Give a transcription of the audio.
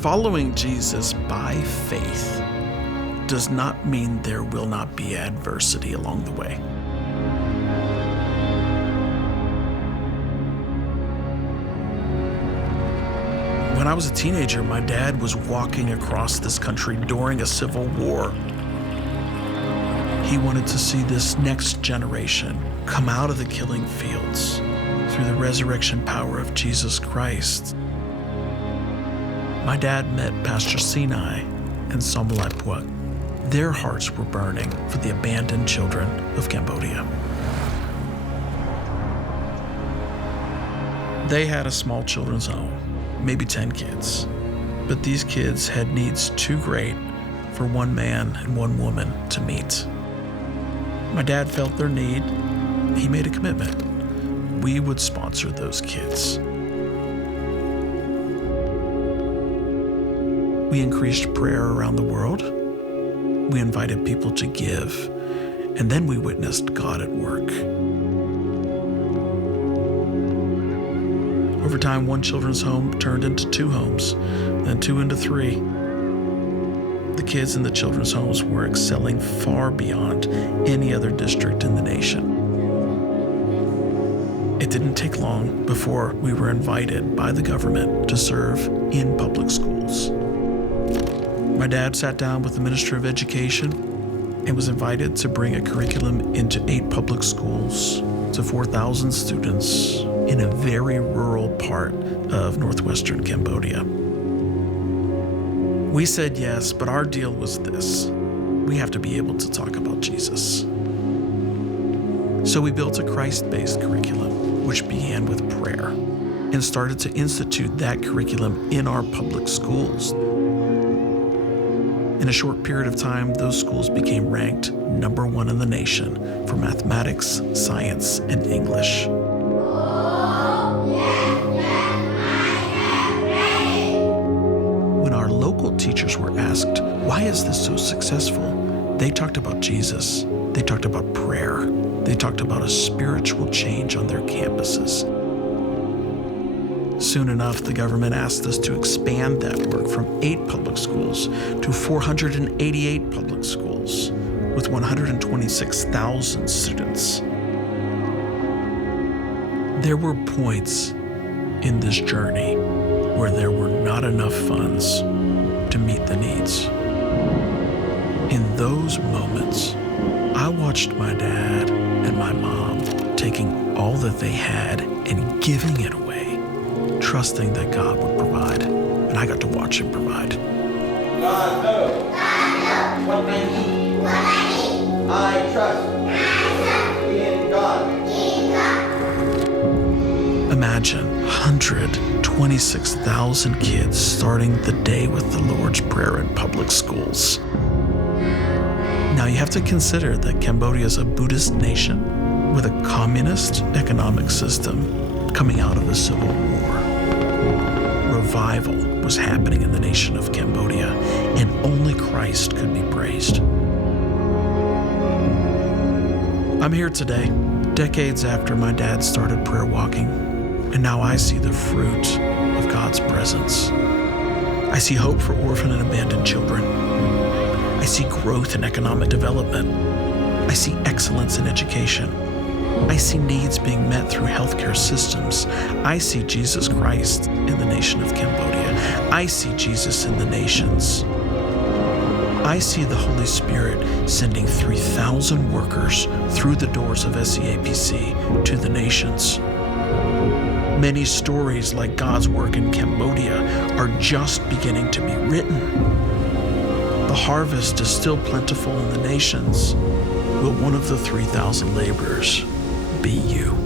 Following Jesus by faith does not mean there will not be adversity along the way. When I was a teenager, my dad was walking across this country during a civil war. He wanted to see this next generation come out of the killing fields through the resurrection power of Jesus Christ. My dad met Pastor Sinai and Sombalai Puak. Their hearts were burning for the abandoned children of Cambodia. They had a small children's home, maybe 10 kids, but these kids had needs too great for one man and one woman to meet. My dad felt their need. He made a commitment. We would sponsor those kids. We increased prayer around the world. We invited people to give, and then we witnessed God at work. Over time, one children's home turned into 2 homes, then 2 into 3. The kids in the children's homes were excelling far beyond any other district in the nation. It didn't take long before we were invited by the government to serve in public schools. My dad sat down with the Minister of Education and was invited to bring a curriculum into 8 public schools to 4,000 students in a very rural part of northwestern Cambodia. We said yes, but our deal was this: we have to be able to talk about Jesus. So we built a Christ-based curriculum, which began with prayer, and started to institute that curriculum in our public schools. In a short period of time, those schools became ranked number 1 in the nation for mathematics, science, and English. When our local teachers were asked, why is this so successful? They talked about Jesus. They talked about prayer. They talked about a spiritual change on their campuses. Soon enough, the government asked us to expand that work from 8 public schools to 488 public schools with 126,000 students. There were points in this journey where there were not enough funds to meet the needs. In those moments, I watched my dad and my mom taking all that they had and giving it away, trusting that God would provide, and I got to watch him provide. God knows what I need. I trust in God. Imagine 126,000 kids starting the day with the Lord's Prayer in public schools. Now you have to consider that Cambodia is a Buddhist nation with a communist economic system coming out of a civil war. Revival was happening in the nation of Cambodia, and only Christ could be praised. I'm here today, decades after my dad started prayer walking, and now I see the fruit of God's presence. I see hope for orphan and abandoned children. I see growth in economic development. I see excellence in education. I see needs being met through healthcare systems. I see Jesus Christ in the nation of Cambodia. I see Jesus in the nations. I see the Holy Spirit sending 3,000 workers through the doors of SEAPC to the nations. Many stories like God's work in Cambodia are just beginning to be written. The harvest is still plentiful in the nations. Will one of the 3,000 laborers be you?